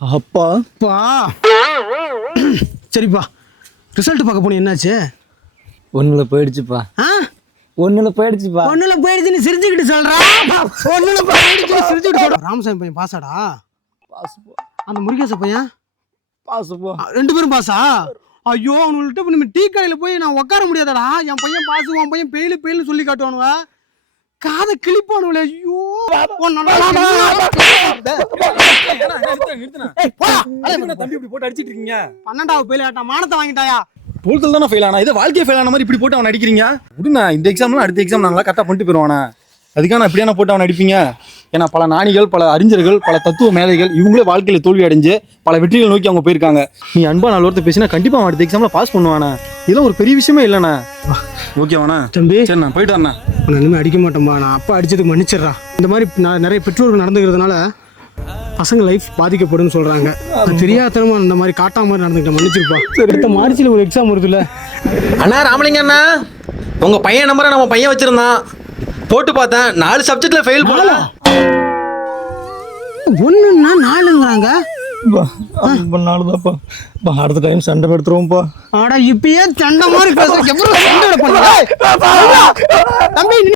அப்பாப்பா. சரிப்பா, ரிசல்ட் பார்க்க போனீங்க, என்னாச்சு? ஒண்ணுல போயிடுச்சுப்பா. ஒண்ணுல போயிடுச்சுன்னு சிரிச்சுக்கிட்டு சொல்றா. ஒண்ணுல போயிடுச்சு சிரிச்சுக்கிட்டு சொல்றா. ராமசாமி பையன் பாஸாடா? அந்த முருகேச பையன் பாசுப்பா. 2 பேரும் பாஸா? ஐயோ, அவனுள்கிட்ட இப்போ நம்ம டீ கடையில் போய் நான் உட்கார முடியாதடா. என் பையன் பாசு, உன் பையன் பெயிலுன்னு சொல்லி காட்டுவானுவ. காதை கிளிப்பானுவல. ஐயோ, தம்பி இப்படி போட்டு அடிச்சிட்டு இருக்கீங்க. 12வது பெயில் ஆட்டா, மானத்தை வாங்கிட்டாயா? 12th தானே ஃபெயில் ஆனா, இதை வாழ்க்கையை ஃபெயில் ஆன மாதிரி இப்படி போட்டு அவன் அடிக்கிறீங்க. விடுண்ணா, இந்த எக்ஸாம்லாம் அடுத்த எக்ஸாம் நாங்களா கரெக்டாக பண்ணிட்டு போயிடுவானே. அதுக்காக நான் இப்படியான போட்டு அவன் அடிப்பீங்க? ஏன்னா பல ஞானிகள், பல அறிஞர்கள், பல தத்துவ மேதைகள் இவங்களே வாழ்க்கையில் தோல்வி அடைஞ்சு பல வெற்றிகள் நோக்கி அவங்க போயிருக்காங்க. நீ அன்பா 4 வார்த்தை பேசினா கண்டிப்பாக அவன் அடுத்த எக்ஸாமில் பாஸ் பண்ணுவானே. இதெல்லாம் ஒரு பெரிய விஷயமே இல்லைண்ணா. ஓகேவாண்ணா? தம்பி சரி, நான் போயிட்டு வரேண்ணா. நான் இனிமேல் அடிக்க மாட்டேன்பா. நான் அப்பா அடிச்சதுக்கு மன்னிச்சிடுறா. இந்த மாதிரி நிறைய பெற்றோர்கள் நடந்துக்கிறதுனால பசங்க லைஃப் பாதிக்கப்படும்னு சொல்கிறாங்க. தெரியாதனமா இந்த மாதிரி காட்டா மாதிரி நடந்துக்கிட்ட மன்னிச்சிருப்பா. அடுத்த மார்ச்சில் ஒரு எக்ஸாம் வருதுல்ல. அண்ணா ராமலிங்க அண்ணா, உங்கள் பையன் நம்பரை நம்ம பையன் வச்சுருந்தான், போட்டு பார்த்தேன். 4 சப்ஜெக்ட்ல ஃபெயில் போல. 1ன்னா 4ங்கிறாங்க. நாலுதாப்பா. அடுத்த டைம் சண்டை எடுத்துருவோம்ப்பா. ஆடா, இப்பயே சண்டை மாதிரி பேசுற. எவ்வளவு சண்டை பண்ண தம்பி?